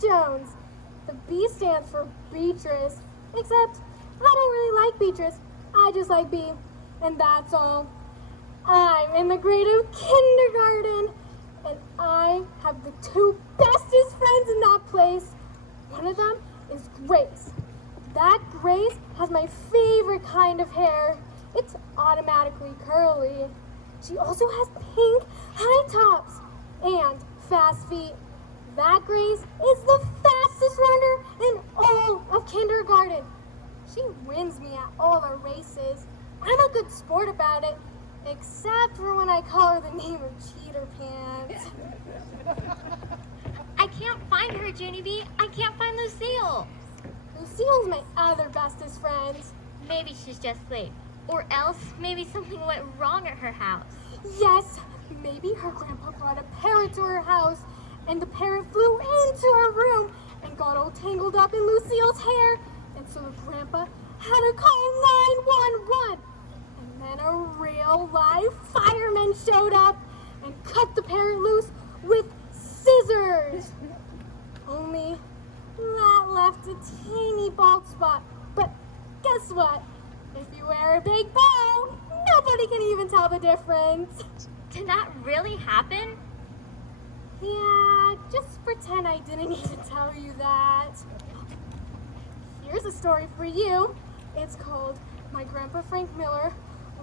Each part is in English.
Jones. The B stands for Beatrice, except I don't really like Beatrice. I just like B, and that's all. I'm in the grade of kindergarten, and I have the two bestest friends in that place. One of them is Grace. That Grace has my favorite kind of hair. It's automatically curly. She also has pink high tops and fast feet. That Grace is the fastest runner in all of kindergarten. She wins me at all our races. I'm a good sport about it, except for when I call her the name of Cheater Pants. I can't find her, Junie B. I can't find Lucille. Lucille's my other bestest friend. Maybe she's just late. Or else, maybe something went wrong at her house. Yes, maybe her grandpa brought a parrot to her house, and the parrot flew into her room and got all tangled up in Lucille's hair. And so the grandpa had to call 911. And then a real live fireman showed up and cut the parrot loose with scissors. Only that left a teeny bald spot. But guess what? If you wear a big bow, nobody can even tell the difference. Did that really happen? Yeah, just pretend I didn't even tell you that. Here's a story for you. It's called My Grandpa Frank Miller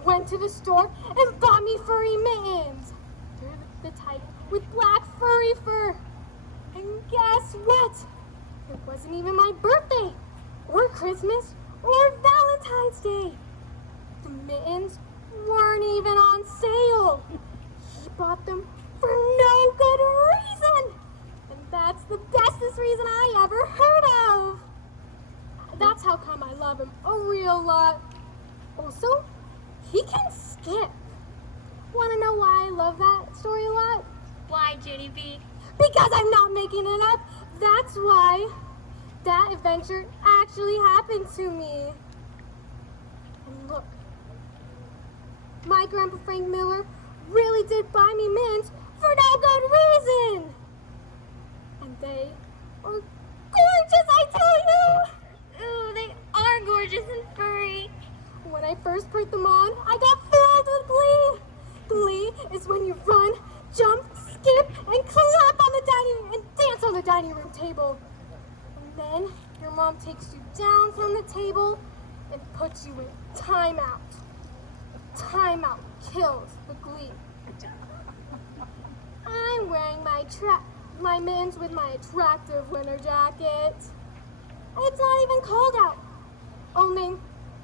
Went to the Store and Bought Me Furry Mittens. They're the type with black furry fur. And guess what? It wasn't even my birthday, or Christmas, or Valentine's Day. The mittens weren't even on sale. He bought them for no good reason. And that's the bestest reason I ever heard of. That's how come I love him a real lot. Also, he can skip. Want to know why I love that story a lot? Why, Junie B? Because I'm not making it up. That's why that adventure actually happened to me. And look, my Grandpa Frank Miller really did buy me mints for no good reason. And they are gorgeous, I tell you. Ooh, they are gorgeous and furry. When I first put them on, I got filled with glee. Glee is when you run, jump, skip, and clap on the dining and dance on the dining room table. And then your mom takes you down from the table and puts you in timeout. Timeout kills the glee. I'm wearing my mittens with my attractive winter jacket. It's not even cold out. Only,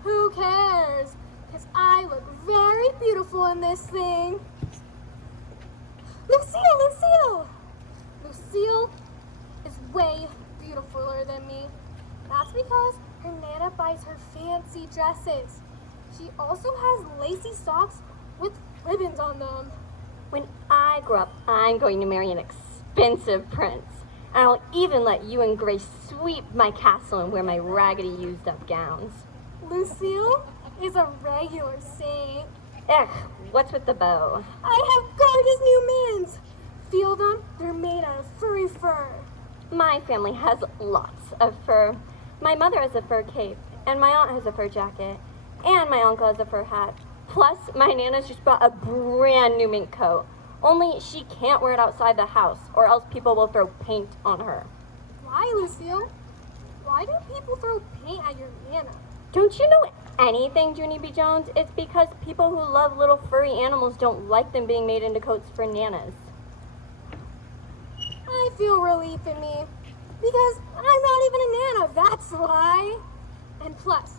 who cares? Because I look very beautiful in this thing. Lucille! Lucille is way beautifuler than me. That's because her Nana buys her fancy dresses. She also has lacy socks with ribbons on them. When I grow up, I'm going to marry an expensive prince. And I'll even let you and Grace sweep my castle and wear my raggedy used-up gowns. Lucille is a regular saint. Ugh, what's with the bow? I have gorgeous new mittens. Feel them? They're made out of furry fur. My family has lots of fur. My mother has a fur cape, and my aunt has a fur jacket, and my uncle has a fur hat. Plus, my Nana's just bought a brand new mink coat. Only she can't wear it outside the house, or else people will throw paint on her. Why, Lucille? Why do people throw paint at your Nana? Don't you know anything, Junie B. Jones? It's because people who love little furry animals don't like them being made into coats for Nanas. I feel relief in me, because I'm not even a Nana, that's why. And plus,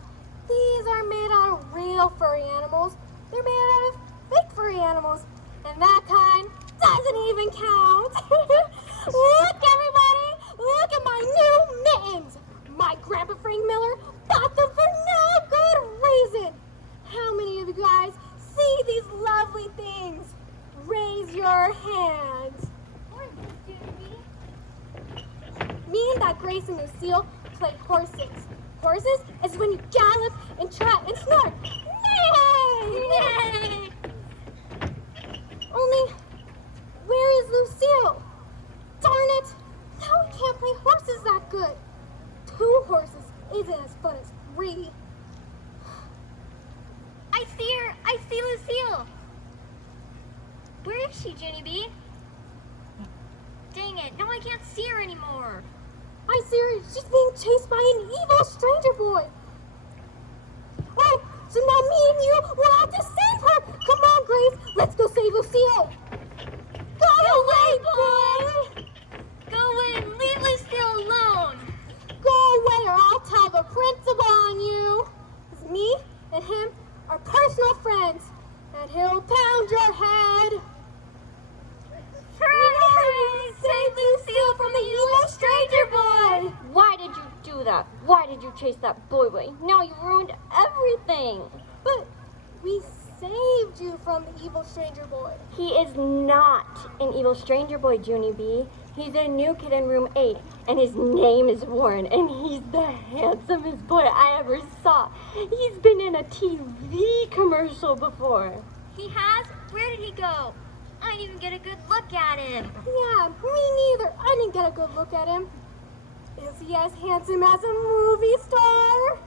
these are made out of real furry animals. They're made out of fake furry animals. And that kind doesn't even count. Look, everybody! Look at my new mittens! My Grandpa Frank Miller bought them for no good reason. How many of you guys see these lovely things? Raise your hands. Me and that Grace and Lucille play horses. Horses is when you gallop and trot and snort. Nay! Only, where is Lucille? Darn it! Now we can't play horses it! Now I can't see her anymore! I see her. She's being chased by an evil stranger boy. Oh, so now me and you will have to save her. Come on, Grace. Let's go save Lucille. Go away, boy. Go away and leave Lucille alone! Go away or I'll tell the principal on you. 'Cause me and him are personal friends. And he'll pound your head. Hooray! Save Lucille from the evil stranger boy! Why did you do that? Why did you chase that boy away? Now you ruined everything. But we saved you from the evil stranger boy. He is not an evil stranger boy, Junie B. He's a new kid in room 8, and his name is Warren, and he's the handsomest boy I ever saw. He's been in a TV commercial before. He has? Where did he go? I didn't even get a good look at him. Yeah, me neither. I didn't get a good look at him. Is he as handsome as a movie star?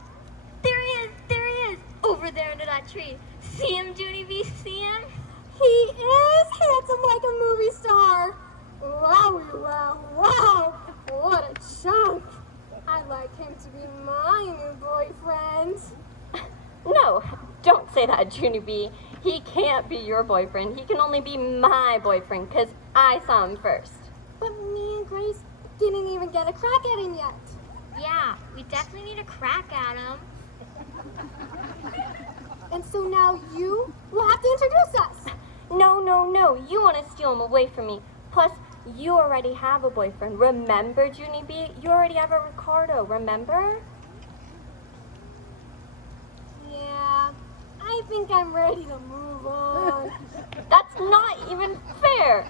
There he is! There he is! Over there under that tree. See him, Junie B? See him? He is handsome like a movie star. Wowie wow, wow. What a chunk. I'd like him to be my new boyfriend. No, don't say that, Junie B. He can't be your boyfriend. He can only be my boyfriend, because I saw him first. But me and Grace didn't even get a crack at him yet. Yeah, we definitely need a crack at him. And so now you will have to introduce us. No, no, no. You want to steal him away from me. Plus, you already have a boyfriend. Remember, Junie B? You already have a Ricardo, remember? Yeah, I think I'm ready to move on. That's not even fair.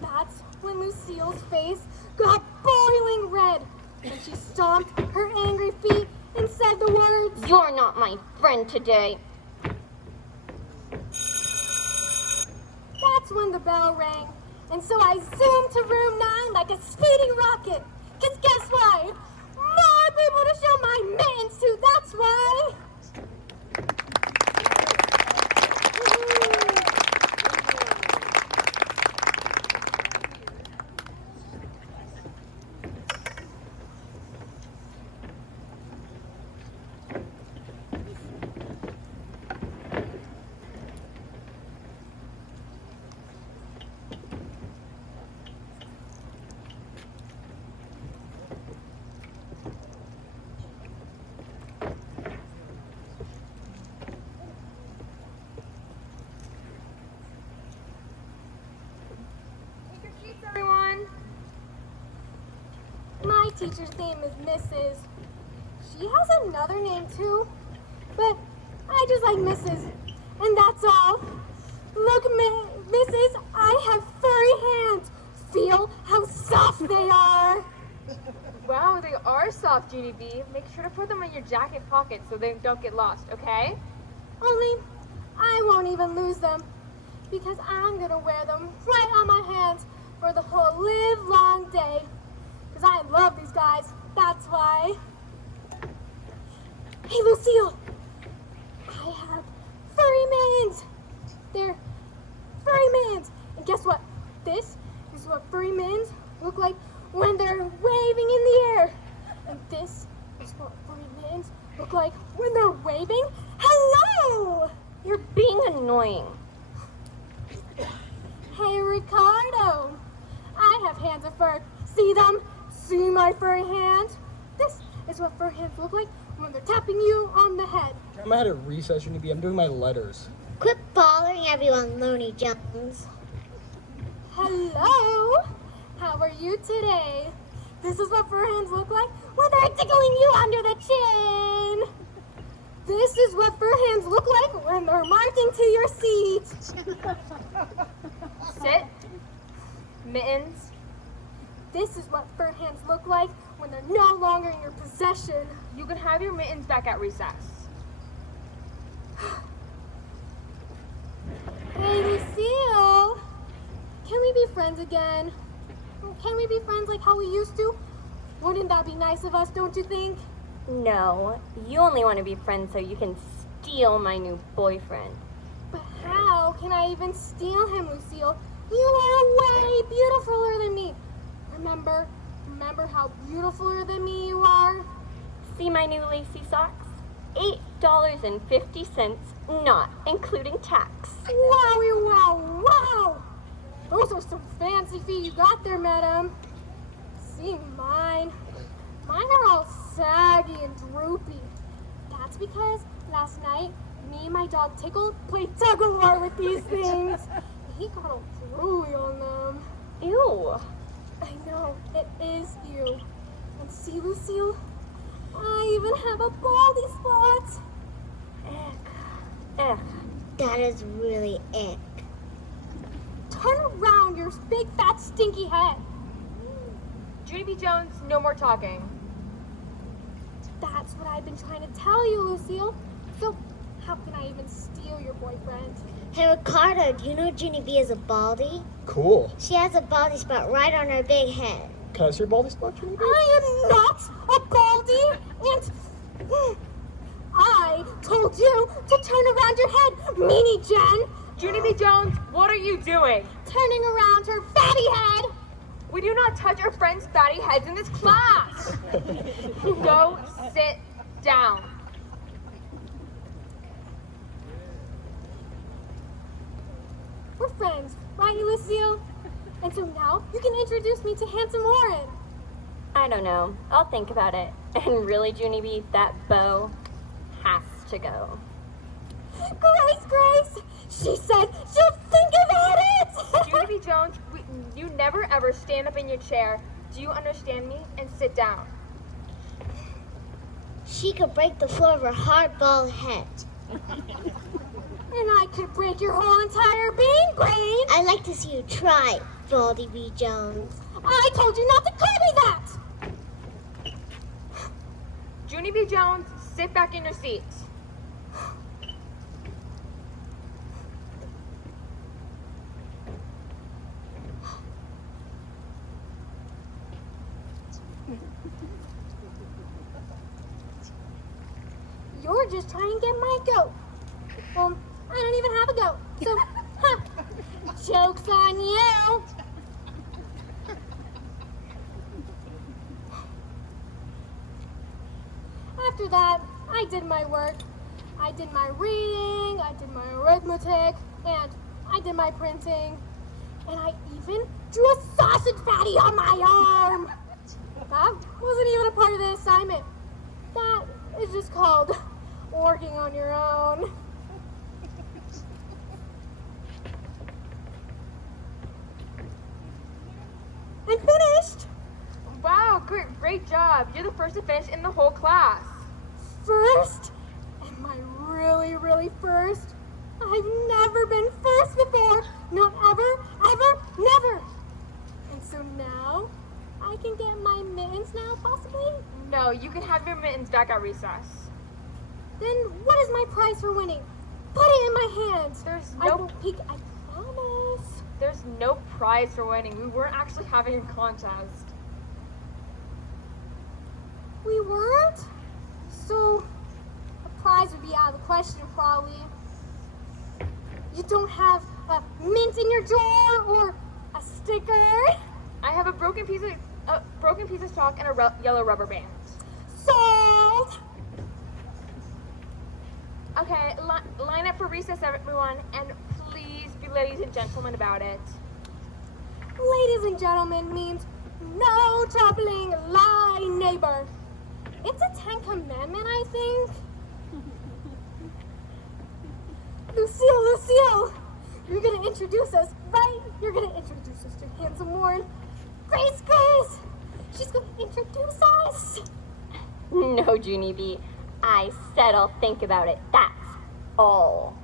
That's when Lucille's face got boiling red, and she stomped her angry feet and said the words, You're not my friend today. That's when the bell rang, and so I zoomed to room 9 like a speeding rocket. 'Cause guess what? More people to show my mittens to, that's why. Everyone. My teacher's name is Mrs. She has another name too, but I just like Mrs. And that's all. Look, Mrs., I have furry hands. Feel how soft they are. Wow, they are soft, Junie B. Make sure to put them in your jacket pocket so they don't get lost, okay? Only I won't even lose them because I'm gonna wear them right on my hands for the whole live long day. Because I love these guys, that's why. Hey, Lucille, I have furry mittens. They're furry mittens. And guess what? This is what furry mittens look like when they're waving in the air. And this is what furry mittens look like when they're waving hello. You're being annoying. Hey, Ricardo, I have hands of fur. See them? See my furry hands? This is what fur hands look like when they're tapping you on the head. I'm at a recess, Junie B. I'm doing my letters. Quit bothering everyone, Looney Jones. Hello, how are you today? This is what fur hands look like when they're tickling you under the chin. This is what fur hands look like when they're marching to your seat. Sit. Mittens. This is what fur hands look like when they're no longer in your possession. You can have your mittens back at recess. Hey, Lucille, can we be friends again? Can we be friends like how we used to? Wouldn't that be nice of us, don't you think? No, you only want to be friends so you can steal my new boyfriend. But how can I even steal him, Lucille? You are way beautifuler than me. Remember how beautifuler than me you are? See my new lacy socks? $8.50, not including tax. Wowie, wow, wow! Those are some fancy feet you got there, madam. See mine. Mine are all saggy and droopy. That's because last night, me and my dog Tickle played tug-of-war with these things. He got all drooly on them. Ew. I know, it is you. And see, Lucille? I even have a baldy spot. Ugh. That is really ick. Turn around, your big, fat, stinky head. Junie B. Jones, no more talking. That's what I've been trying to tell you, Lucille. So, how can I even steal your boyfriend? Hey, Ricardo, do you know Junie B is a baldy? Cool. She has a baldy spot right on her big head. Can I see your baldy spot, Junie B? I am not a baldy, and I told you to turn around your head, meanie Jen. Junie B. Jones, what are you doing? Turning around her fatty head. We do not touch our friends' fatty heads in this class. Go sit down. We're friends, right, Lucille? And so now you can introduce me to handsome Warren. I don't know. I'll think about it. And really, Junie B, that bow has to go. Grace! She said she'll think about it! Junie B. Jones, you never ever stand up in your chair. Do you understand me? And sit down. She could break the floor of her hard bald head. And I could break your whole entire being, Brain! I'd like to see you try, Baldy B. Jones. I told you not to call me that! Junie B. Jones, sit back in your seat. You're just trying to get my goat. I don't even have a goat, so, joke's on you. After that, I did my work. I did my reading, I did my arithmetic, and I did my printing. And I even drew a sausage patty on my arm. That wasn't even a part of the assignment. That is just called working on your own. I'm finished. Wow, great job. You're the first to finish in the whole class. First? Am I really, really first? I've never been first before. Not ever, never. And so now, I can get my mittens now, possibly? No, you can have your mittens back at recess. Then what is my prize for winning? Put it in my hand. I no won't peek, I promise. There's no prize for winning. We weren't actually having a contest. We weren't? So, a prize would be out of the question, probably. You don't have a mint in your drawer or a sticker? I have a broken piece of chalk and a yellow rubber band. Sold! Okay, line up for recess, everyone, and please be ladies and gentlemen about it. Ladies and gentlemen means no troubling lie, neighbor. It's a 10 commandment, I think. Lucille, you're gonna introduce us, right? You're gonna introduce us to handsome Warren. Grace, she's gonna introduce us. No, Junie B. I said I'll think about it. That's all.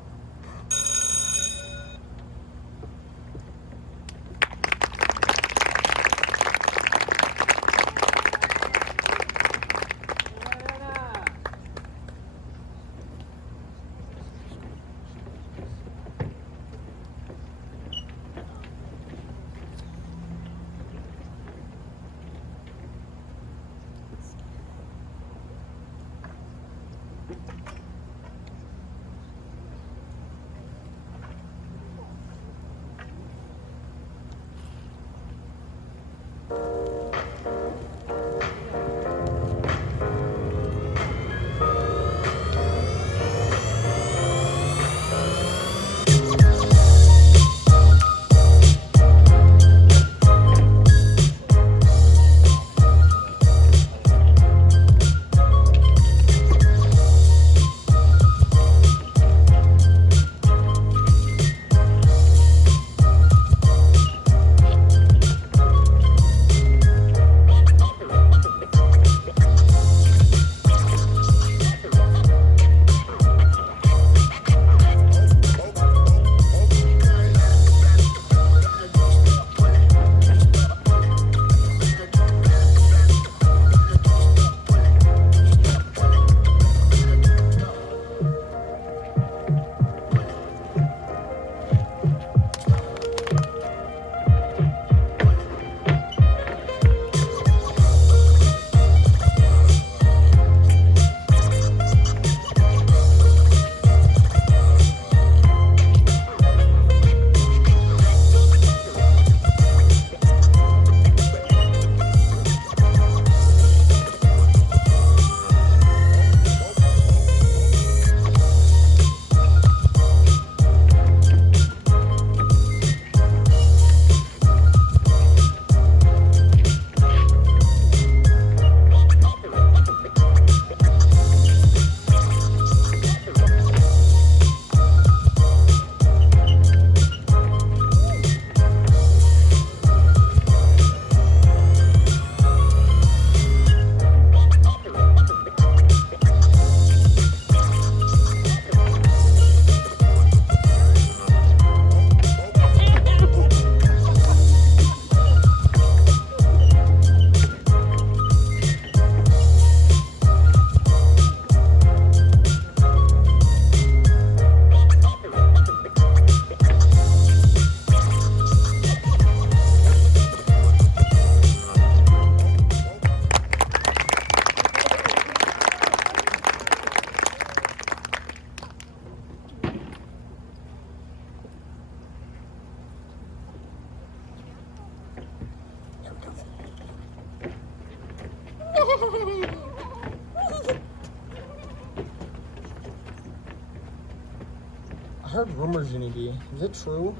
I heard rumors, Junie B. Is it true?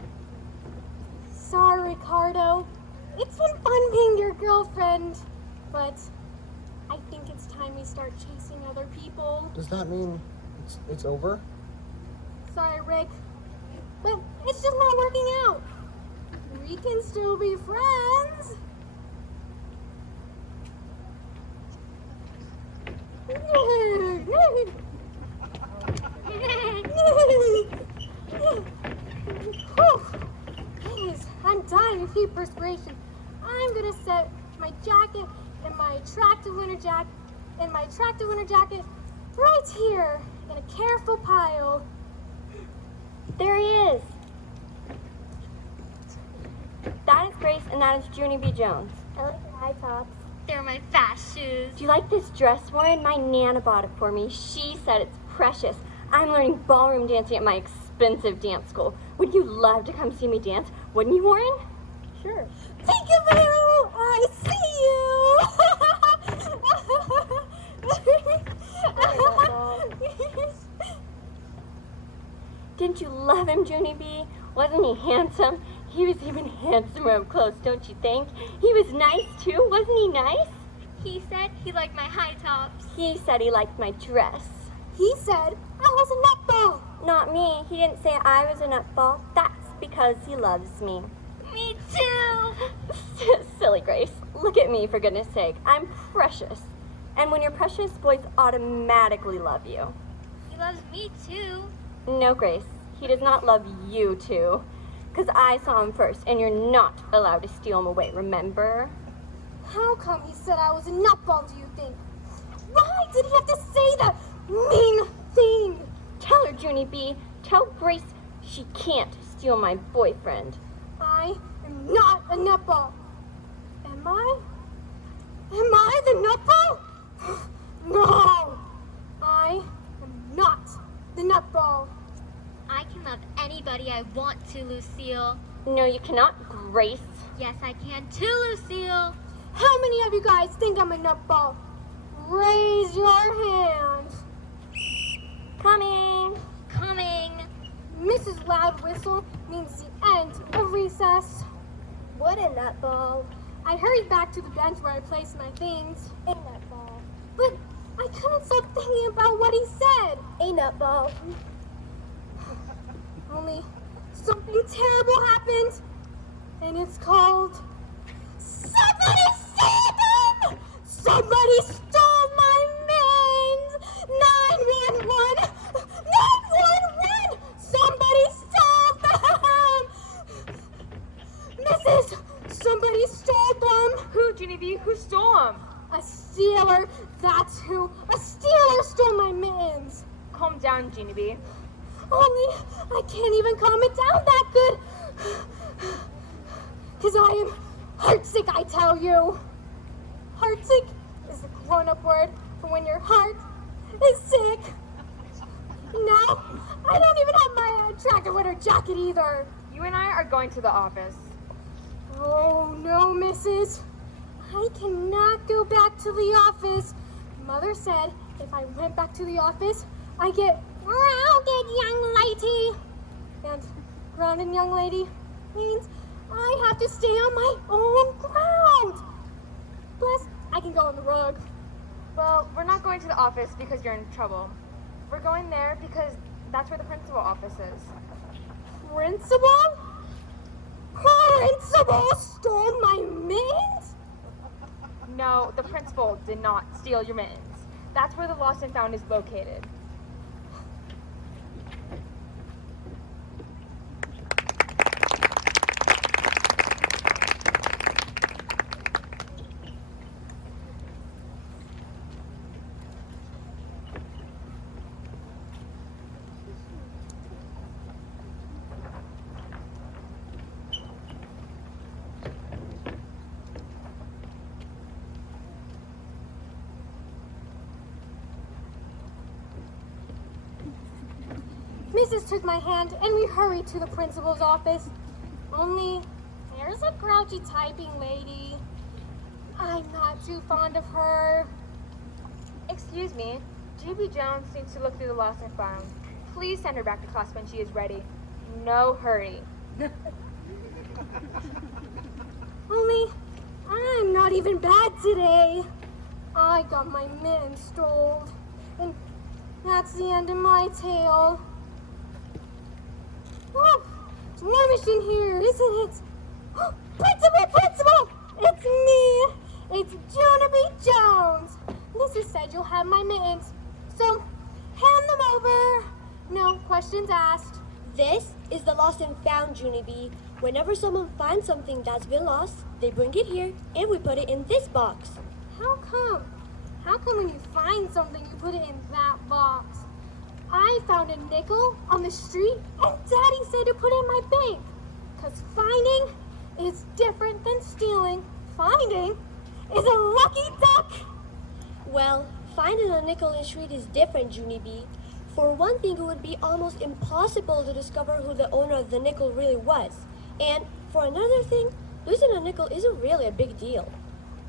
Sorry, Ricardo. It's been fun being your girlfriend, but I think it's time we start chasing other people. Does that mean it's over? Sorry, Rick, but it's just not working out. We can still be friends. I'm dying of heat perspiration. I'm gonna set my jacket and my attractive winter jacket right here in a careful pile. There he is. That is Grace, and that is Junie B. Jones. I like your high tops. They're my fast shoes. Do you like this dress, Warren? My Nana bought it for me. She said it's precious. I'm learning ballroom dancing at my expensive dance school. Would you love to come see me dance? Wouldn't you, Warren? Sure. Peekaboo! I see you! Didn't you love him, Junie B? Wasn't he handsome? He was even handsomer up close, don't you think? He was nice, too. Wasn't he nice? He said he liked my high tops. He said he liked my dress. He said I was a nutball. Not me. He didn't say I was a nutball. That's because he loves me. Me too. Silly Grace. Look at me, for goodness sake. I'm precious. And when you're precious, boys automatically love you. He loves me too. No, Grace. He does not love you, too. Because I saw him first, and you're not allowed to steal him away, remember? How come he said I was a nutball, do you think? Why did he have to say that mean thing? Tell her, Junie B. Tell Grace she can't steal my boyfriend. I am not a nutball. Am I? Am I the nutball? No! I am not the nutball. I can love anybody I want to, Lucille. No, you cannot, Grace. Yes, I can too, Lucille. How many of you guys think I'm a nutball? Raise your hand. Coming. Coming. Mrs. Loud Whistle means the end of recess. What a nutball. I hurried back to the bench where I placed my things. A nutball. But I couldn't stop thinking about what he said. A nutball. Only something terrible happened. And it's called... Somebody stole them! Somebody stole my mittens! 911! 911! Somebody stole them! Mrs. Somebody stole them! Who, Junie B? Who stole them? A stealer, that's who. A stealer stole my mittens. Calm down, Junie B. Only I can't even calm it down that good. Because I am heartsick, I tell you. Heartsick is a grown-up word for when your heart is sick. Now, I don't even have my attractive winter jacket either. You and I are going to the office. Oh, no, Mrs. I cannot go back to the office. Mother said if I went back to the office, I get grounded, young lady. And grounded, young lady means I have to stay on my own ground. Plus, I can go on the rug. Well, we're not going to the office because you're in trouble. We're going there because that's where the principal office is. Principal? Principal stole my mittens? No, the principal did not steal your mittens. That's where the lost and found is located. Mrs. took my hand and we hurried to the principal's office. Only there's a grouchy typing lady. I'm not too fond of her. Excuse me. GB Jones needs to look through the lost and found. Please send her back to class when she is ready. No hurry. Only, I'm not even bad today. I got my mitten stole. And that's the end of my tale. Oh, it's warmish in here, isn't it? Oh, Principal! It's me! It's Junie B Jones. Mrs. said you'll have my mittens. So, hand them over. No questions asked. This is the lost and found, Junie B. Whenever someone finds something that's been lost, they bring it here and we put it in this box. How come? How come when you find something, you put it in that box? I found a nickel on the street and Daddy said to put it in my bank. 'Cause finding is different than stealing. Finding is a lucky duck. Well, finding a nickel in the street is different, Junie B. For one thing, it would be almost impossible to discover who the owner of the nickel really was. And for another thing, losing a nickel isn't really a big deal.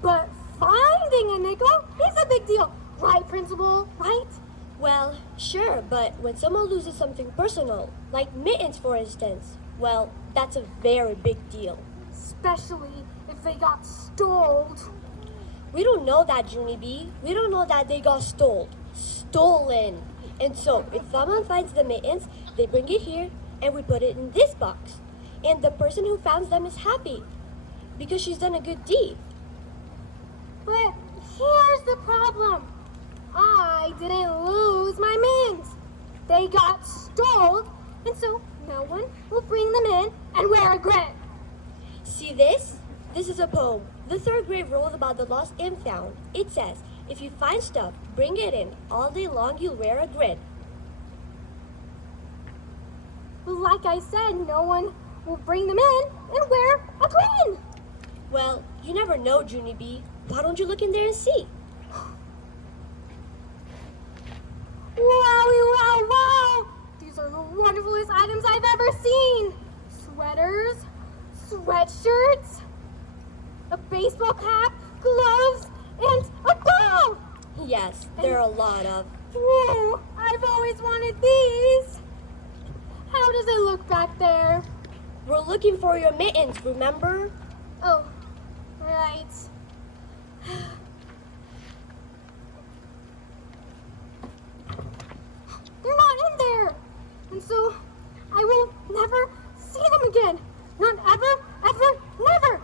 But finding a nickel is a big deal. Right, Principal? Right? Well, sure, but when someone loses something personal, like mittens for instance, well, that's a very big deal. Especially if they got stoled. We don't know that, Junie B. We don't know that they got stolen. And so, if someone finds the mittens, they bring it here and we put it in this box. And the person who found them is happy because she's done a good deed. But here's the problem. I didn't lose my mittens. They got stole, and so no one will bring them in and wear a grin. See this? This is a poem. The third grade wrote about the lost and found. It says, if you find stuff, bring it in. All day long you'll wear a grin. Like I said, no one will bring them in and wear a grin. Well, you never know, Junie B. Why don't you look in there and see? Wowie, wow, wow! These are the wonderfulest items I've ever seen. Sweaters, sweatshirts, a baseball cap, gloves, and a ball! Yes, there are a lot of. Whoa, I've always wanted these. How does it look back there? We're looking for your mittens, remember? Oh, right. They're not in there. And so I will never see them again. Not ever, ever, never.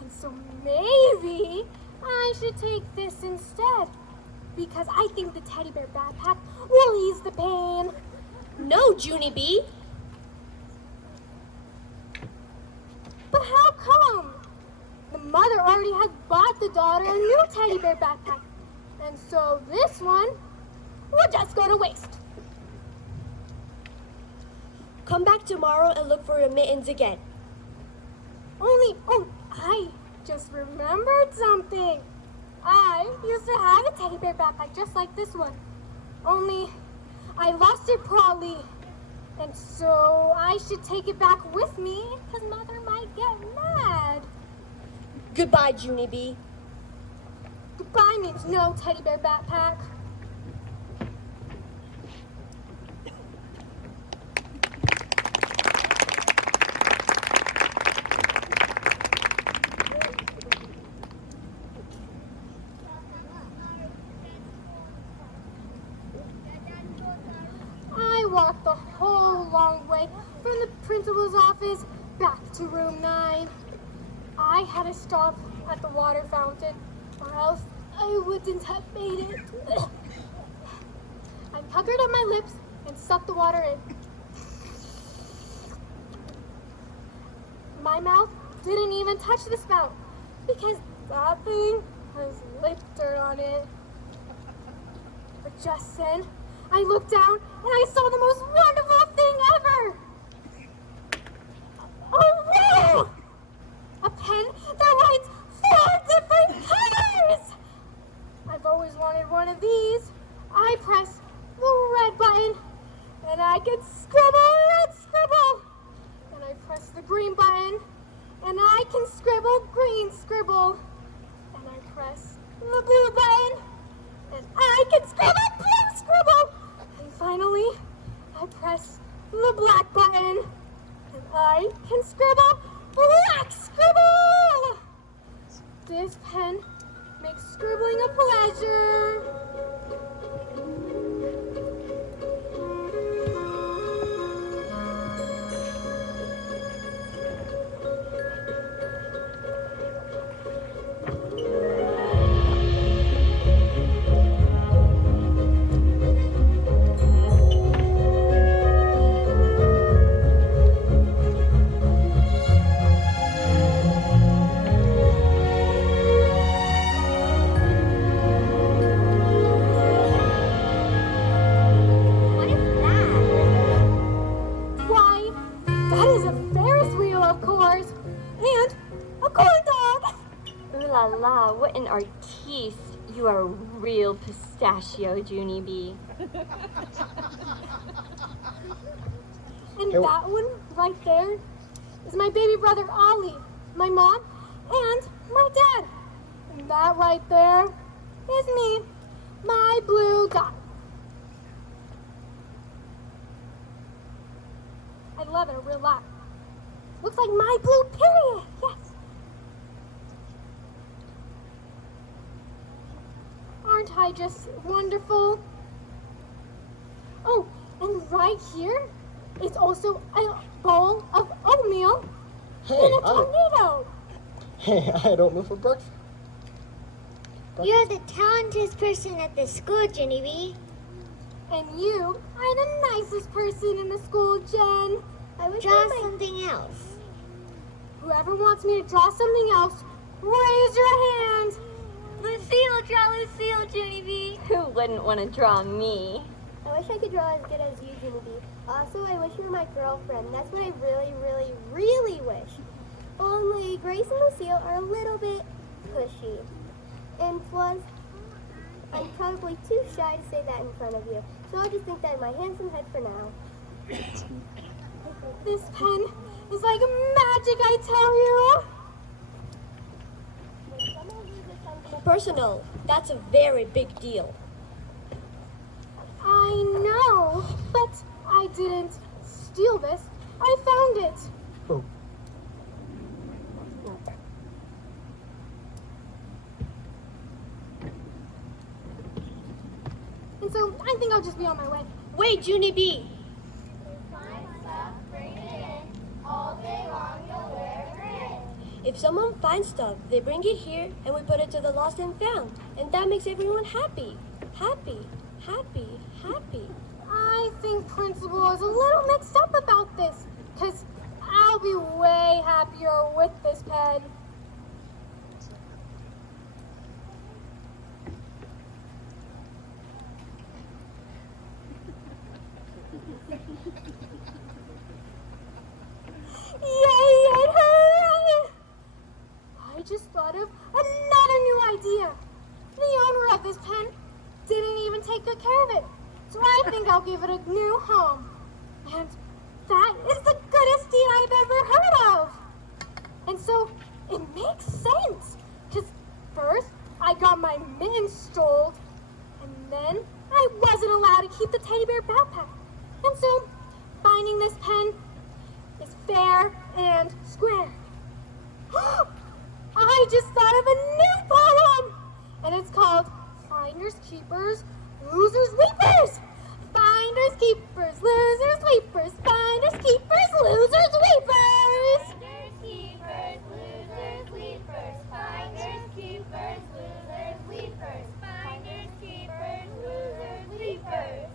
And so maybe I should take this instead. Because I think the teddy bear backpack will ease the pain. No, Junie B. But how come? The mother already has bought the daughter a new teddy bear backpack. And so this one will just go to waste. Come back tomorrow and look for your mittens again. I just remembered something. I used to have a teddy bear backpack just like this one. Only I lost it probably. And so I should take it back with me because Mother might get mad. Goodbye, Junie B. Goodbye means no teddy bear backpack. I walked the whole long way from the principal's office back to room 9. I had to stop at the water fountain, or else I wouldn't have made it. I puckered up my lips and sucked the water in. My mouth didn't even touch the spout because that thing has lip dirt on it. But just then, I looked down and I saw the most wonderful thing ever. Oh, wow! A pen that writes 4 different colors! I've always wanted one of these. I press the red button and I can scribble red scribble. And I press the green button and I can scribble green scribble. And I press the blue button and This pen makes scribbling a pleasure. What is that? Why, that is a Ferris wheel, of course, and a corn dog. Ooh la la, what an artiste. You are a real pistachio, Junie B. And Hey, that one right there is my baby brother Ollie, my mom, and my dad. And that right there is me, my blue dot. I love it a real lot. Looks like my blue period, yes. Aren't I just wonderful? Oh, and right here is also a bowl of oatmeal Hey, and a tornado. I had oatmeal for breakfast. You're the talented person at the school, Junie B. And you are the nicest person in the school, Jen. I wish Draw I something else. Whoever wants me to draw something else, raise your hand. Lucille, draw Lucille, Junie B. Who wouldn't want to draw me? I wish I could draw as good as you, Junie B. Also, I wish you were my girlfriend. That's what I really, really, really wish. Only Grace and Lucille are a little bit pushy. And plus, I'm probably too shy to say that in front of you. So I'll just think that in my handsome head for now. This pen is like magic, I tell you. Personal, that's a very big deal. I know, but I didn't steal this. I found it. Oh, And so I think I'll just be on my way. Wait, Junie B. If someone finds stuff, they bring it here and we put it to the lost and found. And that makes everyone happy. Happy, happy, happy. I think Principal is a little mixed up about this, because I'll be way happier with this pen. Yay and hooray! I just thought of another new idea. The owner of this pen didn't even take good care of it, so I think I'll give it a new home. And that is the goodest deed I've ever heard of. And so it makes sense, because first I got my mittens stole, and then I wasn't allowed to keep the teddy bear backpack. And so finding this pen is fair and square. I just thought of a new poem, and it's called Finders, Keepers, Losers, Weepers. Finders, Keepers, Losers, Weepers. Finders, Keepers, Losers, Weepers. Finders, keepers, losers, weepers. Finders, keepers, losers, weepers. Finders, keepers, losers, weepers.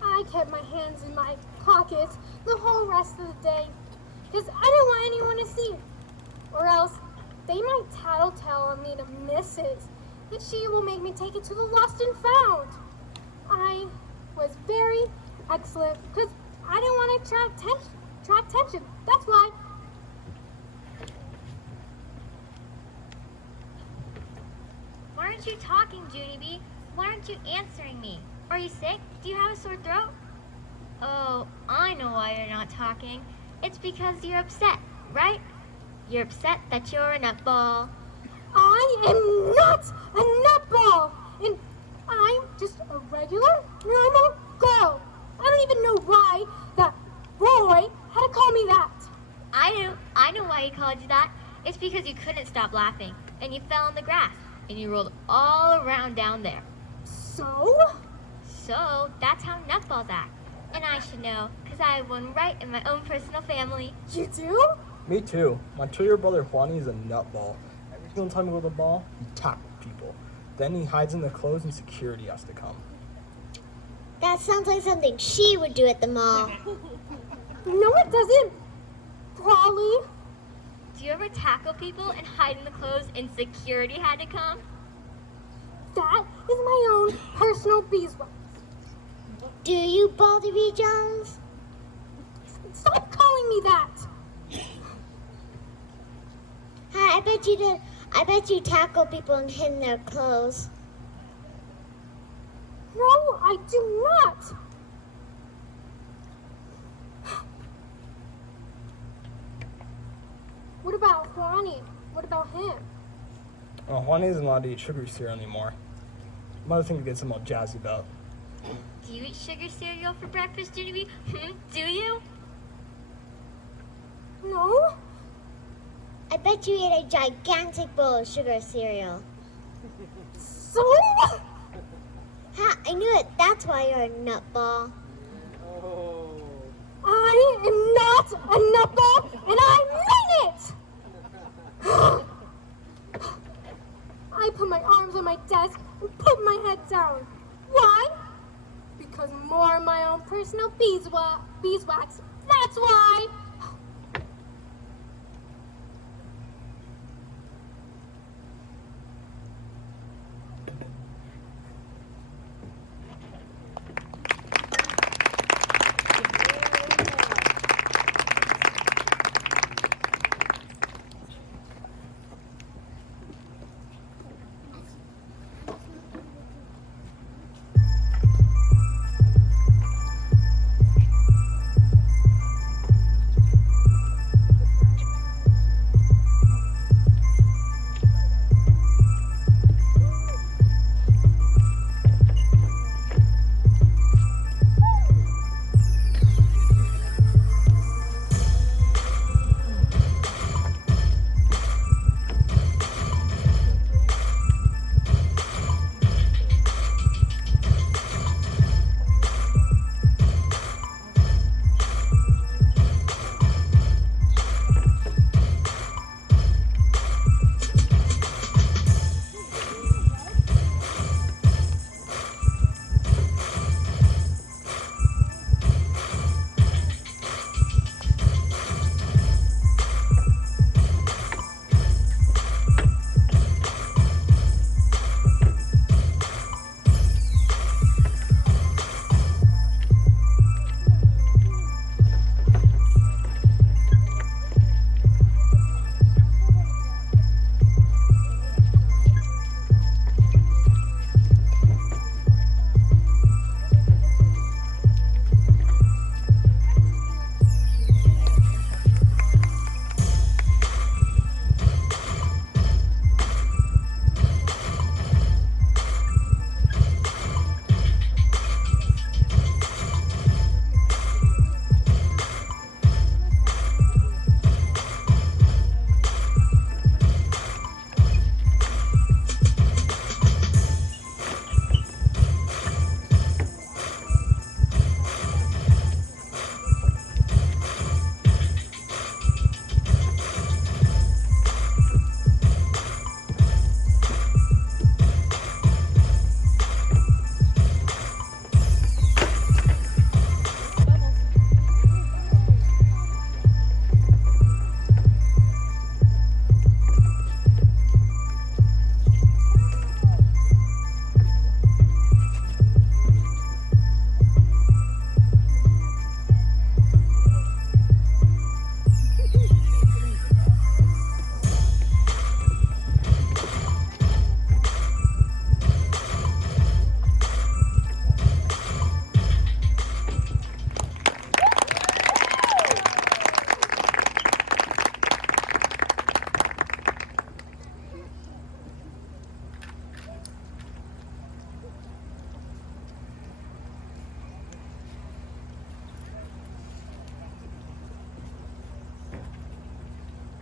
I kept my hands in my pockets the whole rest of the day. because I didn't want anyone to see it. Or else they might tattletale on me to Mrs. that she will make me take it to the lost and found. I was very excellent because I didn't want to attract attention. That's why. Why aren't you talking, Junie B? Why aren't you answering me? Are you sick? Do you have a sore throat? Oh, I know why you're not talking. It's because you're upset, right? You're upset that you're a nutball. I am not a nutball, and I'm just a regular, normal girl. I don't even know why that boy had to call me that. I know why he called you that. It's because you couldn't stop laughing, and you fell on the grass, and you rolled all around down there. So? So, that's how nutballs act. And I should know, because I have one right in my own personal family. You do? Me too. My 2-year brother Juani is a nutball. Every single time we go to the ball, he tackles people. Then he hides in the clothes and security has to come. That sounds like something she would do at the mall. No, it doesn't. Probably. Do you ever tackle people and hide in the clothes and security had to come? That is my own personal beeswax. Do you, Baldy B. Jones? Stop calling me that. Hi, I bet you tackle people and hid in their clothes. No, I do not. What about Juani? What about him? Juani isn't allowed to eat sugar cereal anymore. Mother thinks he gets him all jazzy about. Do you eat sugar cereal for breakfast, Junie B? Do you? No. I bet you ate a gigantic bowl of sugar cereal. So? Ha, I knew it. That's why you're a nutball. I am not a nutball, and I mean it! I put my arms on my desk and put my head down. Why? Because more of my own personal beeswax. That's why!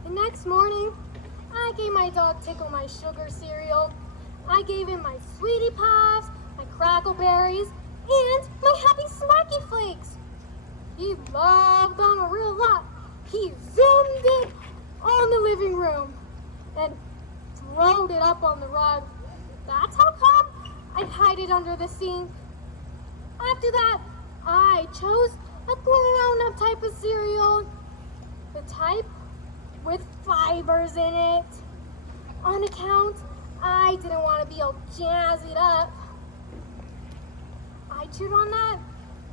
The next morning, I gave my dog Tickle my sugar cereal. I gave him my Sweetie Puffs, my Crackleberries, and my Happy Smacky Flakes. He loved them a real lot. He zoomed it on the living room and throwed it up on the rug. That's how come I hide it under the sink. After that, I chose a grown-up type of cereal. The type with fibers in it. On account, I didn't want to be all jazzied up. I chewed on that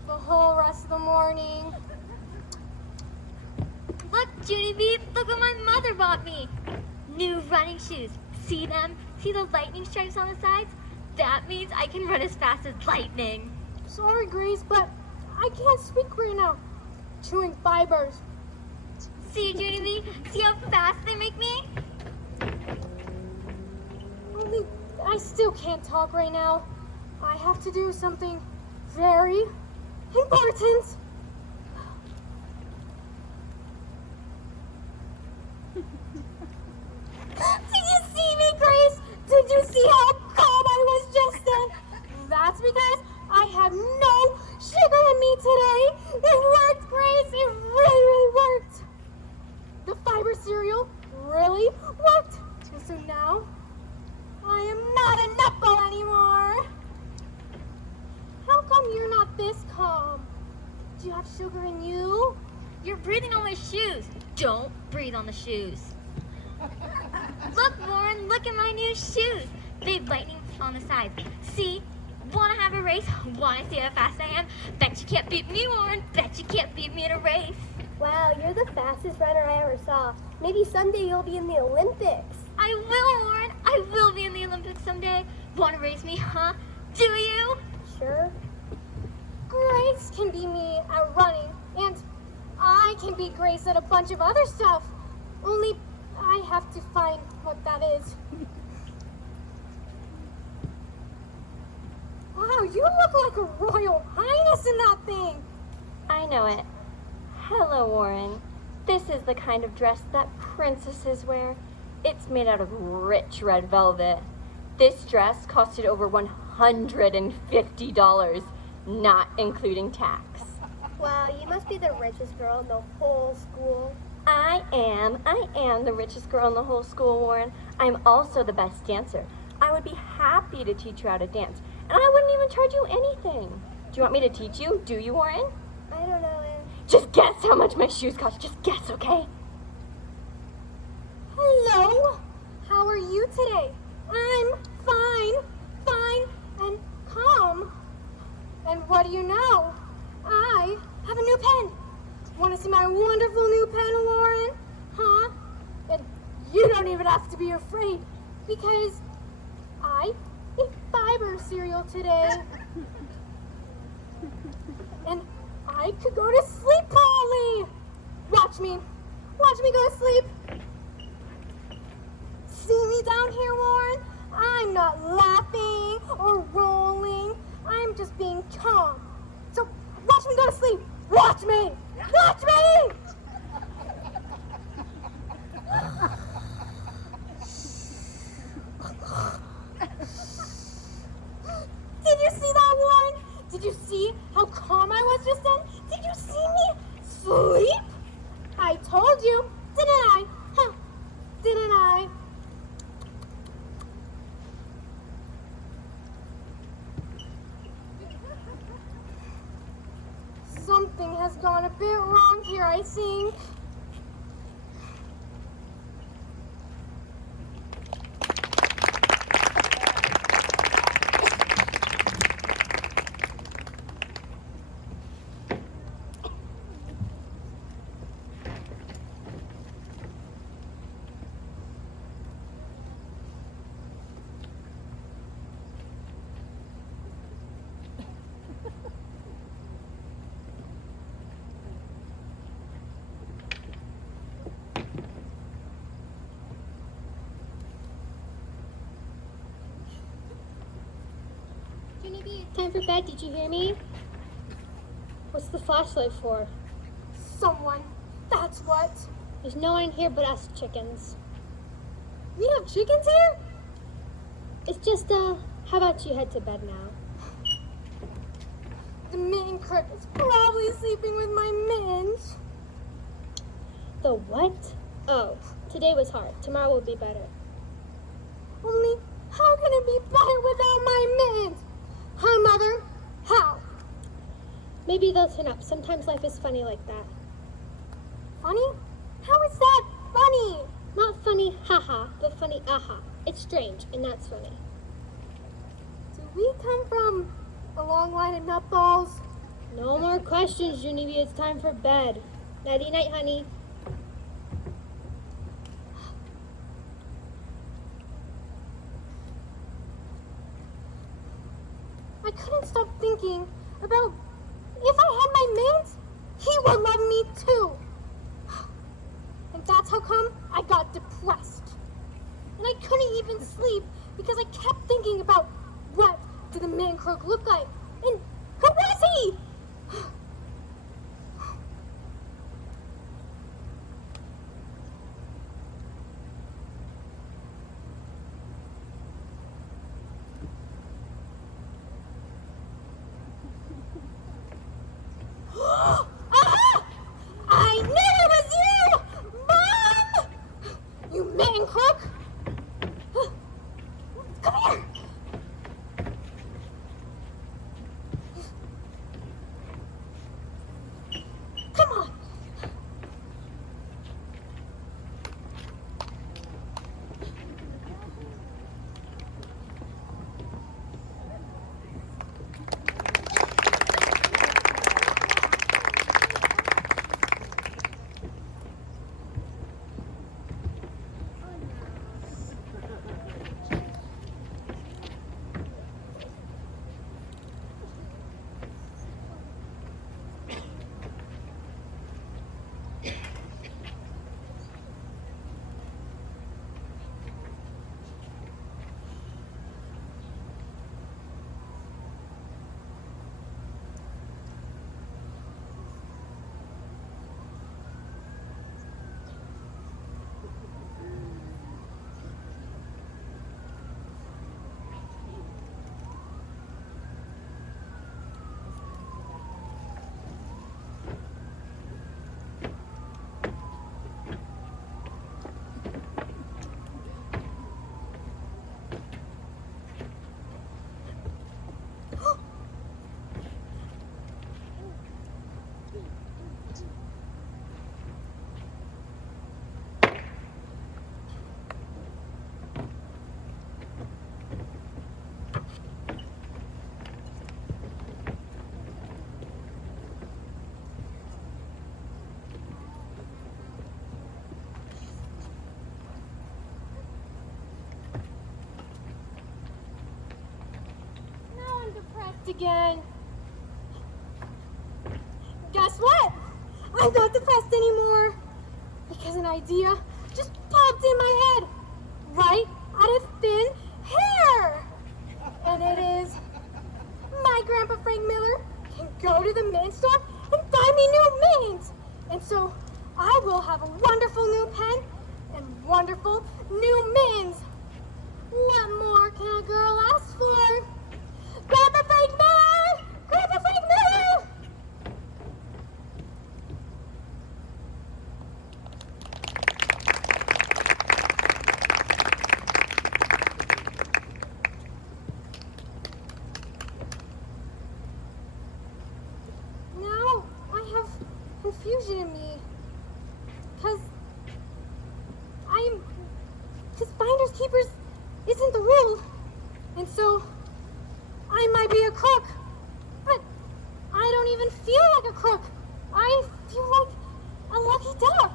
the whole rest of the morning. Look, Junie B, look what my mother bought me. New running shoes. See them? See the lightning stripes on the sides? That means I can run as fast as lightning. Sorry, Grace, but I can't speak right now. Chewing fibers. See, Junie B? See how fast they make me? Only I still can't talk right now. I have to do something very important. Did you see me, Grace? Did you see how calm I was just then? That's because I had no sugar in me today. It worked, Grace. It really worked. The fiber cereal really worked. And so now, I am not a nutball anymore. How come you're not this calm? Do you have sugar in you? You're breathing on my shoes. Don't breathe on the shoes. Look, Warren, look at my new shoes. They have lightning on the sides. See? Wanna have a race? Wanna see how fast I am? Bet you can't beat me, Warren. Bet you can't beat me in a race. Wow, you're the fastest runner I ever saw. Maybe someday you'll be in the Olympics. I will, Warren. I will be in the Olympics someday. Wanna race me, huh? Do you? Sure. Grace can be me at running, and I can beat Grace at a bunch of other stuff. Only I have to find what that is. Wow, you look like a royal highness in that thing. I know it. Hello, Warren. This is the kind of dress that princesses wear. It's made out of rich red velvet. This dress costed over $150, not including tax. Wow, you must be the richest girl in the whole school. I am the richest girl in the whole school, Warren. I'm also the best dancer. I would be happy to teach you how to dance, and I wouldn't even charge you anything. Do you want me to teach you? Do you, Warren? I don't know, Ann. Just guess how much my shoes cost. Just guess, okay? Hello. How are you today? I'm fine, and calm. And what do you know? I have a new pen. Want to see my wonderful new pen, Warren? Huh? And you don't even have to be afraid, because I ate fiber cereal today. And I could go to sleep, Polly. Watch me go to sleep. See me down here, Warren? I'm not laughing or rolling. I'm just being calm. So watch me go to sleep. Watch me. Watch me. Did you see that, Warren? Did you see how calm I was just then? Did you see me sleep? I told you, didn't I? Huh? Didn't I? Something has gone a bit wrong here, I think. Junie B, it's time for bed. Did you hear me? What's the flashlight for? Someone. That's what. There's no one in here but us chickens. We have chickens here? It's just, how about you head to bed now? The mitten crook is probably sleeping with my mittens. The what? Oh, today was hard. Tomorrow will be better. Only, how can it be better without my mittens? Huh, Mother? How? Maybe they'll turn up. Sometimes life is funny like that. Funny? How is that funny? Not funny, haha, but funny, aha. It's strange, and that's funny. Do we come from a long line of nutballs? No more questions, Junie B. It's time for bed. Nighty-night, honey. I couldn't stop thinking about if I had my mate, he would love me too. And that's how come I got depressed. And I couldn't even sleep because I kept thinking about what did the man crook look like? And who was he? I knew it was you! Mom! You man crook! Come here! Come on! Again. Guess what? I'm not depressed anymore because an idea just popped in my head right out of thin air. And it is my Grandpa Frank Miller can go to the mint store and buy me new mittens. And so I will have a wonderful new pen and wonderful new mittens. What more can a girl ask for? Grandpa Frank Miller! Grandpa Frank Miller! Now I have confusion in me. Because finders keepers isn't the rule. And so I might be a crook, but I don't even feel like a crook. I feel like a lucky duck.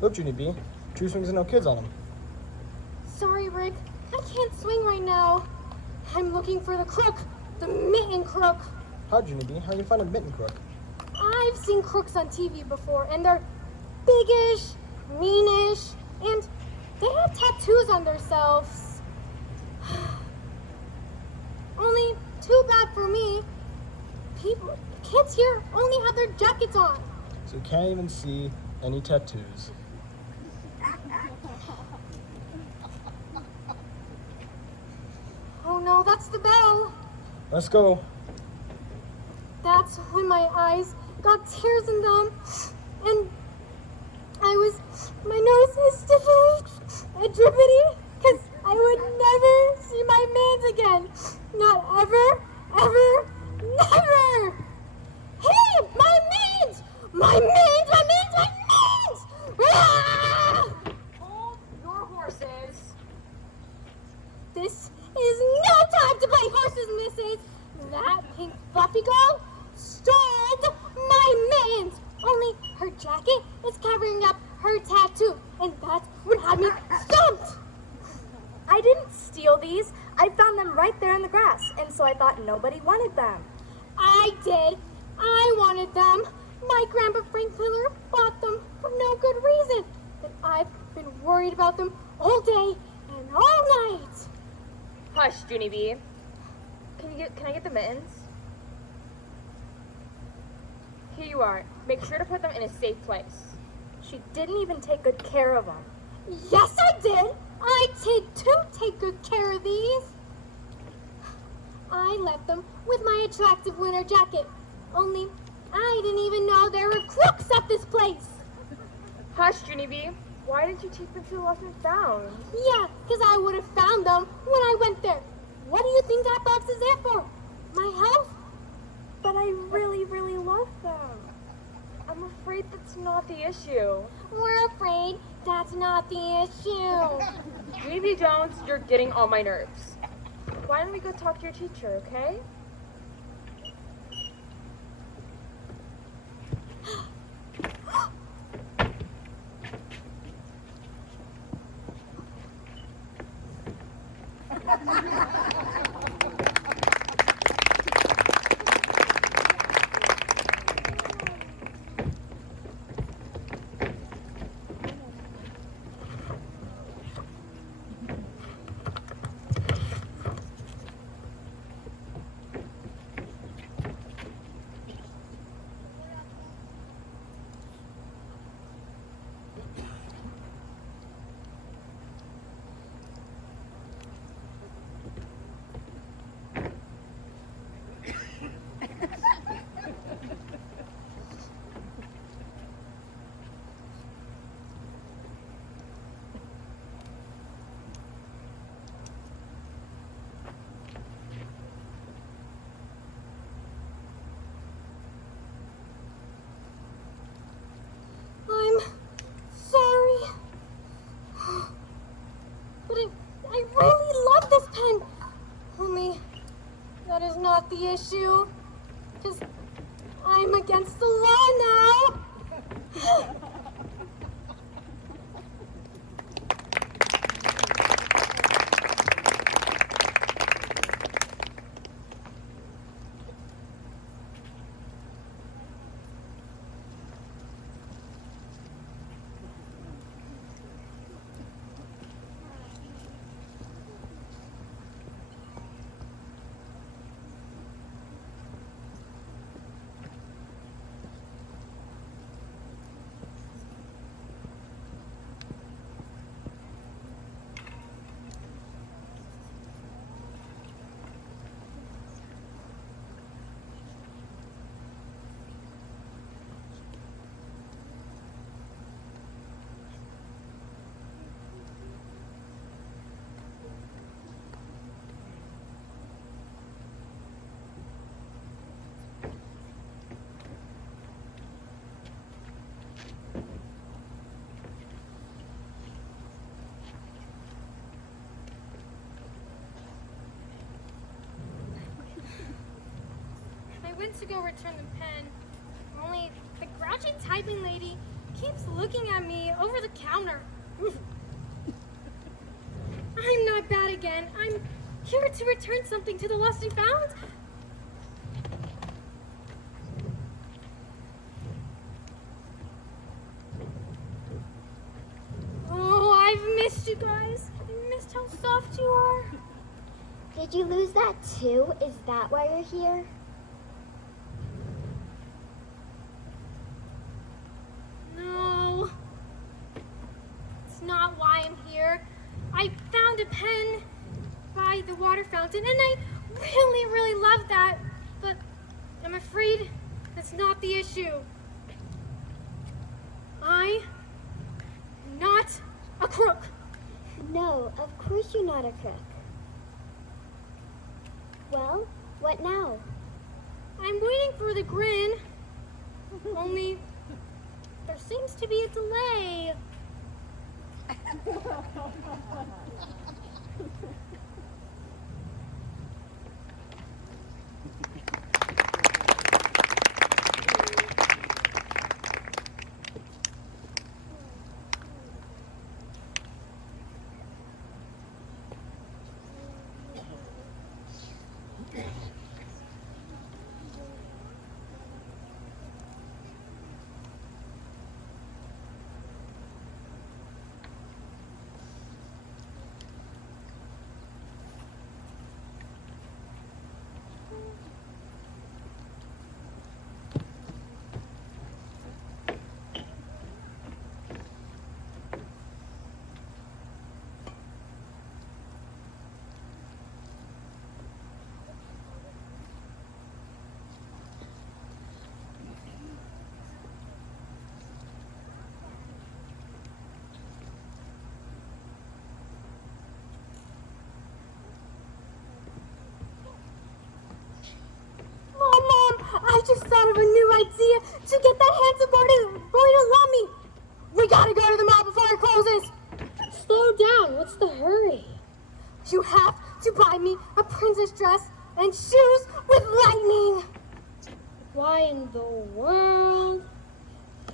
Look, Junie B. Tree swings and no kids on them. Sorry, Rick. I can't swing right now. I'm looking for the crook. The mitten crook. How, Junie B? How do you find a mitten crook? I've seen crooks on TV before, and they're biggish, meanish, and they have tattoos on themselves. Only too bad for me. Kids here only have their jackets on. So you can't even see any tattoos. Oh no, that's the bell. Let's go. That's when my eyes got tears in them, and my nose is stiffly and drippity, because I would never see my mans again. Not ever, ever, never. Hey, my mans! My mans, my mans, my mans! Ah! Hold your horses. This is no time to play horses, missus. That pink fluffy girl stole my mans. Only her jacket is covering up her tattoo, and that's what had me stumped. I didn't steal these. I found them right there in the grass, and so I thought nobody wanted them. I did. I wanted them. My grandpa Frank Miller bought them for no good reason. And I've been worried about them all day and all night. Hush, Junie B. Can I get the mittens? Here you are. Make sure to put them in a safe place. She didn't even take good care of them. Yes, I did. I did too take good care of these. I left them with my attractive winter jacket. Only I didn't even know there were crooks at this place. Hush, Junie B. Why didn't you take them to the lost and found? Yeah, because I would have found them when I went there. What do you think that box is there for? My health? But I really, really love them. I'm afraid that's not the issue. We're afraid that's not the issue. Junie B. Jones, you're getting on my nerves. Why don't we go talk to your teacher, okay? I'm sorry. But I really love this pen. Only that is not the issue. Because I'm against the law now. I went to go return the pen, only the grouchy typing lady keeps looking at me over the counter. I'm not bad again. I'm here to return something to the lost and found. Oh, I've missed you guys. I missed how soft you are. Did you lose that too? Is that why you're here? No. It's not why I'm here. I found a pen by the water fountain, and I really, really love that. But I'm afraid that's not the issue. I'm not a crook. No, of course you're not a crook. Well, what now? I'm waiting for the grin. Only there seems to be a delay. I just thought of a new idea to get that handsome boy to love me. We gotta go to the mall before it closes. Slow down. What's the hurry? You have to buy me a princess dress and shoes with lightning. Why in the world?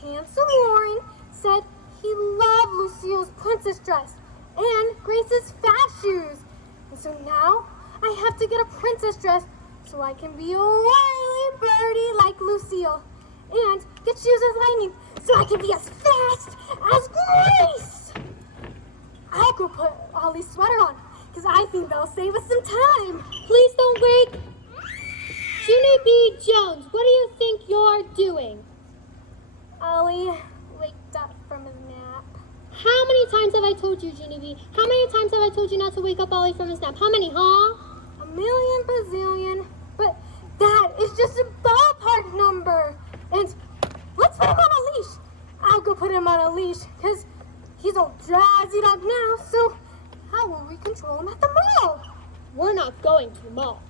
Handsome Warren said he loved Lucille's princess dress and Grace's fast shoes. And so now I have to get a princess dress so I can be a wily birdie like Lucille and get shoes with lightning so I can be as fast as Grace. I'll go put Ollie's sweater on because I think they'll save us some time. Please don't wake. Junie B. Jones, what do you think you're doing? Ollie waked up from his nap. How many times have I told you, Junie B? How many times have I told you not to wake up Ollie from his nap? How many, huh? A million bazillion. But that is just a ballpark number. And let's put him on a leash. I'll go put him on a leash because he's all jazzy up now. So how will we control him at the mall? We're not going to the mall.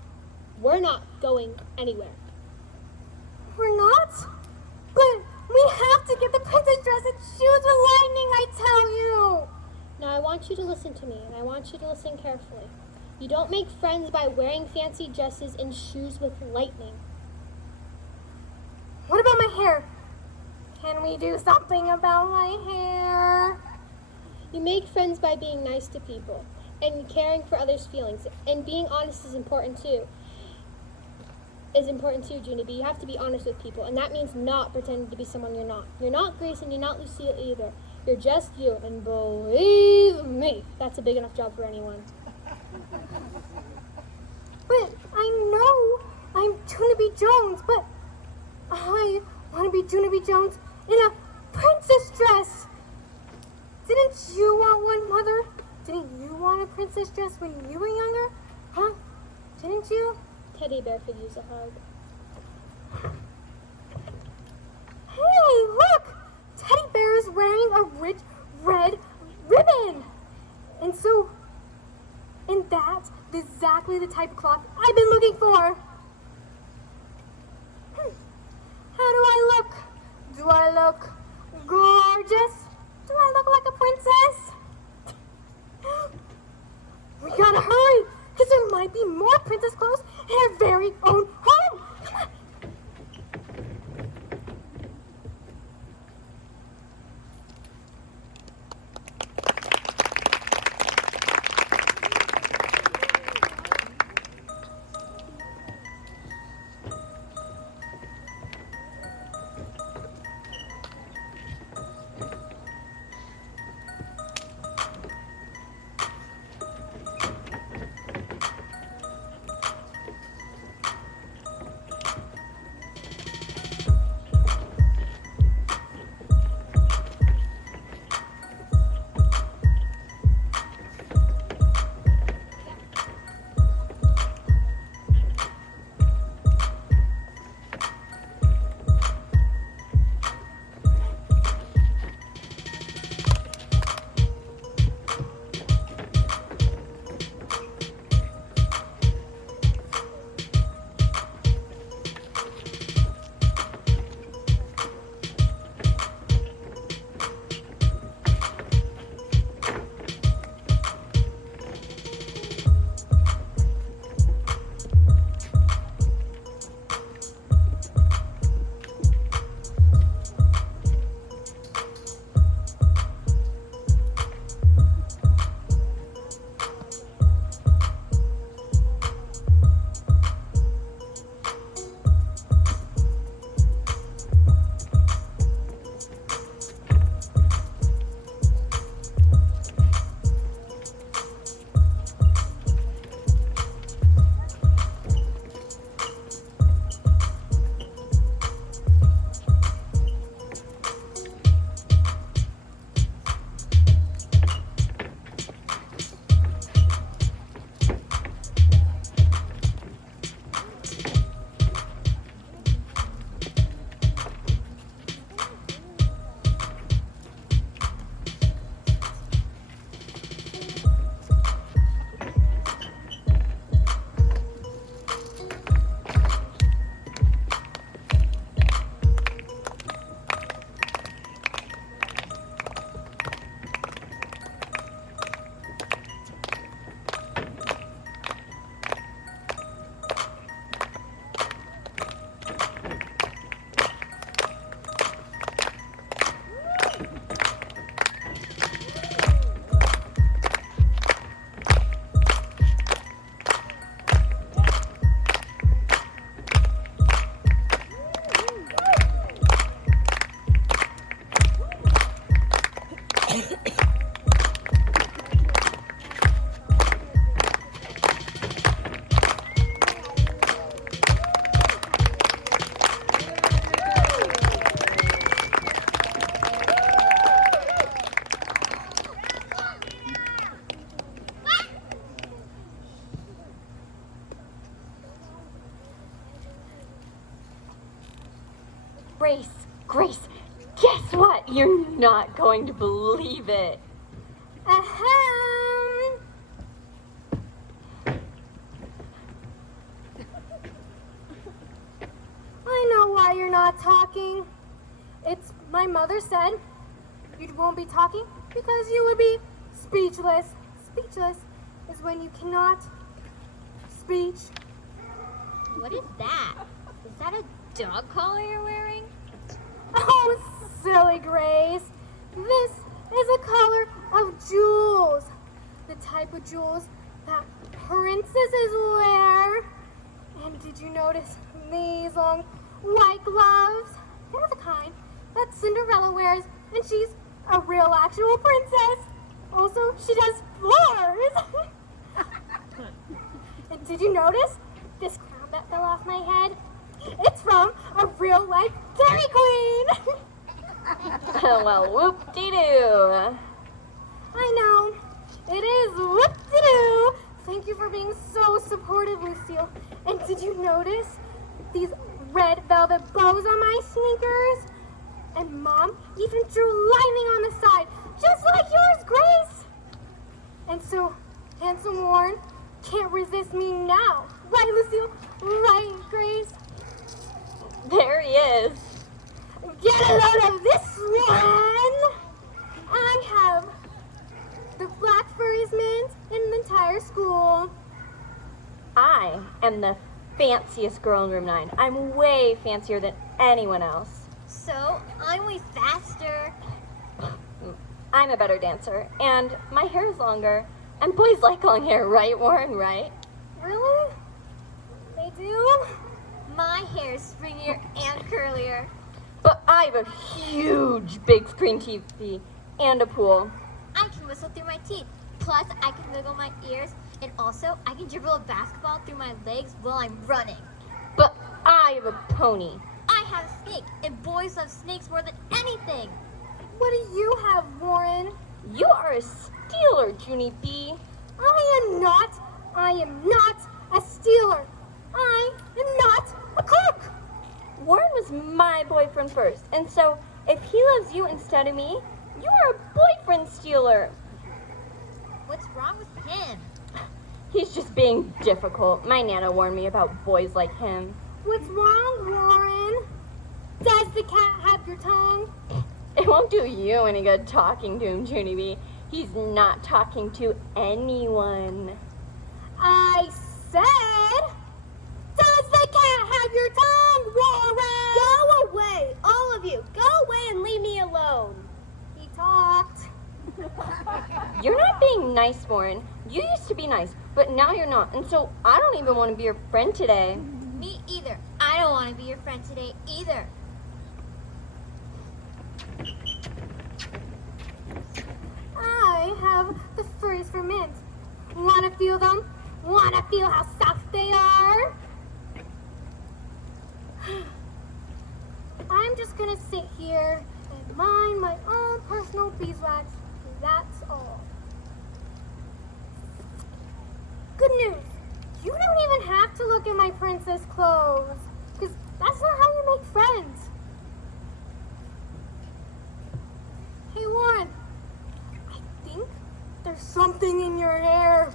We're not going anywhere. We're not? But we have to get the princess dress and shoes with lightning, I tell you. Now I want you to listen to me, and I want you to listen carefully. You don't make friends by wearing fancy dresses and shoes with lightning. What about my hair? Can we do something about my hair? You make friends by being nice to people and caring for others' feelings. And being honest is important too. Junie B. You have to be honest with people, and that means not pretending to be someone you're not. You're not Grace and you're not Lucille either. You're just you, and believe me, that's a big enough job for anyone. But I know I'm Junie B. Jones, but I want to be Junie B. Jones in a princess dress. Didn't you want one, Mother? Didn't you want a princess dress when you were younger? Huh? Didn't you? Teddy Bear could use a hug. Hey, look! Teddy Bear is wearing a rich red ribbon. And that's exactly the type of cloth I've been looking for. How do I look? Do I look gorgeous? Do I look like a princess? We gotta hurry, because there might be more princess clothes in our very own home. Come on. Grace, guess what? You're not going to believe it. Ahem. I know why you're not talking. It's my mother said you won't be talking because you would be speechless. Speechless is when you cannot speech. What is that? Is that a dog collar you're wearing? Oh, silly Grace. This is a collar of jewels. The type of jewels that princesses wear. And did you notice these long white gloves? They're the kind that Cinderella wears, and she's a real actual princess. Also, she does floors. And did you notice this crown that fell off my head? It's from a real life Dairy Queen. Well, whoop-de-doo. I know. It is whoop-de-doo. Thank you for being so supportive, Lucille. And did you notice these red velvet bows on my sneakers? And Mom even drew lining on the side, just like yours, Grace. And so, handsome Warren can't resist me now. Right, Lucille? Right, Grace? There he is. Get a load of this one! I have the black furriest mint in the entire school. I am the fanciest girl in room 9. I'm way fancier than anyone else. So, I'm way faster. I'm a better dancer, and my hair is longer. And boys like long hair, right, Warren, right? Really? They do? My hair is springier and curlier. But I have a huge big screen TV and a pool. I can whistle through my teeth. Plus, I can wiggle my ears. And also, I can dribble a basketball through my legs while I'm running. But I have a pony. I have a snake, and boys love snakes more than anything. What do you have, Warren? You are a stealer, Junie B. I am not a stealer. I am not a crook. Warren was my boyfriend first, and so if he loves you instead of me, you are a boyfriend stealer. What's wrong with him? He's just being difficult. My Nana warned me about boys like him. What's wrong, Warren? Does the cat have your tongue? It won't do you any good talking to him, Junie B. He's not talking to anyone. I said, does the cat have your tongue, Warren? Go away, all of you. Go away and leave me alone. He talked. You're not being nice, Warren. You used to be nice, but now you're not. And so I don't even want to be your friend today. Me either. I don't want to be your friend today either. I have the furries for mint. Wanna feel them? Wanna feel how soft they are? I'm just gonna sit here and mind my own personal beeswax. That's all. Good news. You don't even have to look at my princess clothes. Because that's not how you make friends. Hey, Warren. I think there's something in your hair.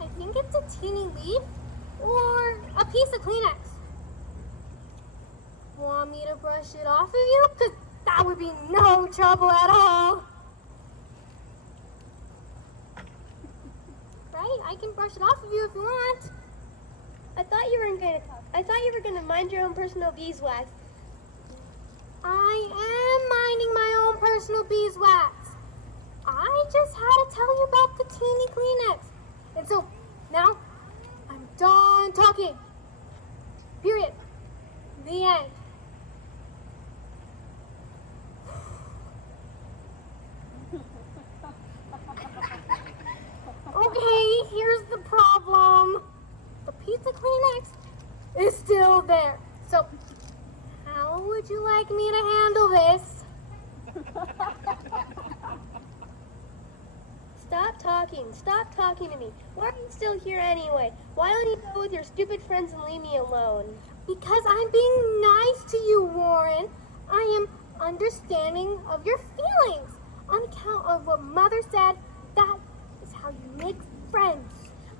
I think it's a teeny leaf or a piece of Kleenex. Want me to brush it off of you? Because that would be no trouble at all. Right? I can brush it off of you if you want. I thought you weren't going to talk. I thought you were going to mind your own personal beeswax. I am minding my own personal beeswax. I just had to tell you about the teeny Kleenex. And so, now, I'm done talking. Period. The end. Okay, here's the problem. The piece of Kleenex is still there. So, how would you like me to handle this? Stop talking. talking. Stop talking to me. Why are you still here anyway? Why don't you go with your stupid friends and leave me alone? Because I'm being nice to you, Warren. I am understanding of your feelings. On account of what Mother said, that is how you make friends.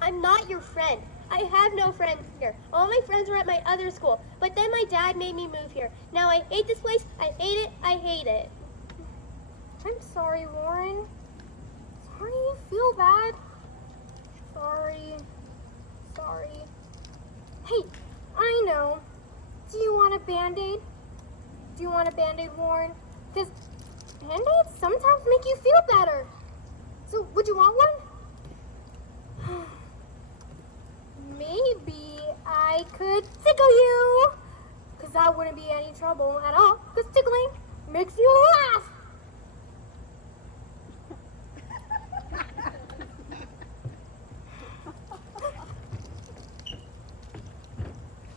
I'm not your friend. I have no friends here. All my friends were at my other school, but then my dad made me move here. Now I hate this place. I hate it. I hate it. I'm sorry, Warren. Sorry you feel bad. Sorry. Hey, I know. Do you want a Band-Aid? Do you want a Band-Aid, Warren? Because Band-Aids sometimes make you feel better. So, would you want one? Maybe I could tickle you. Because that wouldn't be any trouble at all. Because tickling makes you laugh.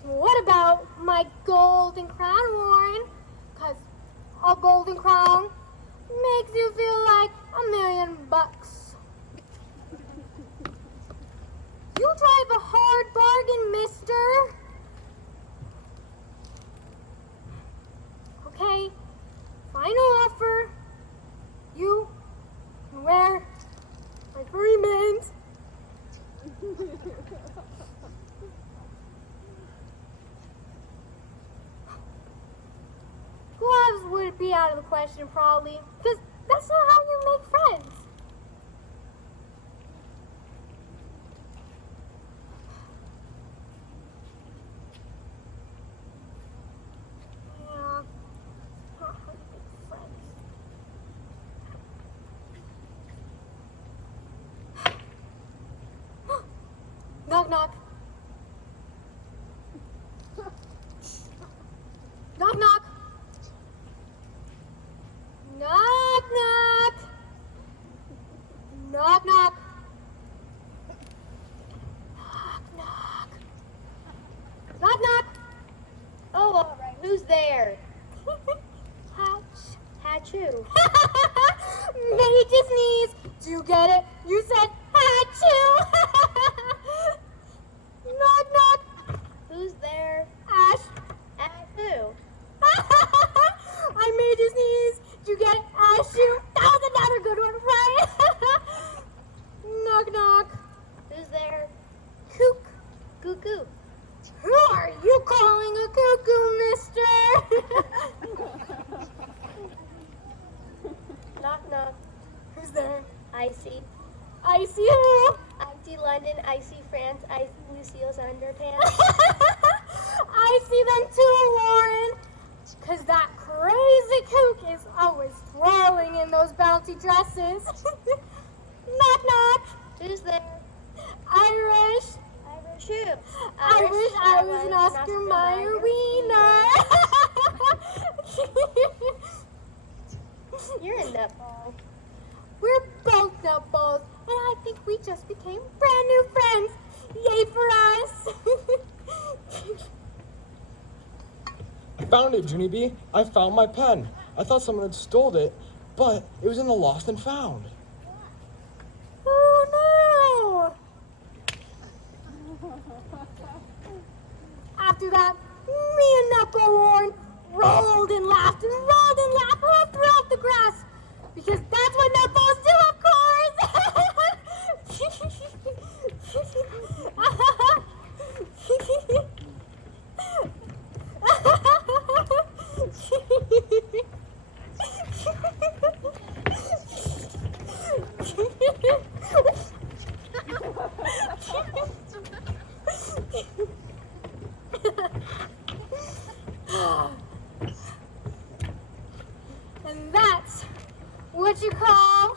What about my golden crown, Warren? Because a golden crown makes you feel like $1,000,000. You drive a hard bargain, mister. Okay, final offer. You can wear my furry mittens. Gloves would be out of the question, probably, because that's not how you make friends. Yeah, it's not how you make friends. Knock, knock. Knock, knock. Knock, knock. Knock, knock. Knock, knock. Knock, knock. Oh, all right. Who's there? Hatch. Hatchu. Made his knees. Do you get it? You said Hatchu. Knock, knock. Who's there? Ash. Ash who? I made his knees. Did you get it? Ashu. That was another good one, right? Knock, knock. Who's there? Kook. Cuckoo. Who are you calling a cuckoo, mister? Knock, knock. Who's there? I see. I see who? I see London. I see France. I see Lucille's underpants. I see them too, Warren. Because that crazy kook is always twirling in those bouncy dresses. Knock, knock. Who's there? Irish. Irish who? I wish I was an Oscar Mayer wiener. You're a nutball. We're both nutballs, and I think we just became brand new friends. Yay for us. I found it, Junie B. I found my pen. I thought someone had stole it, but it was in the lost and found. Oh no! After that, me and Nutball Warren rolled and laughed all throughout the grass. Because that's what nutballs do, of And that's what you call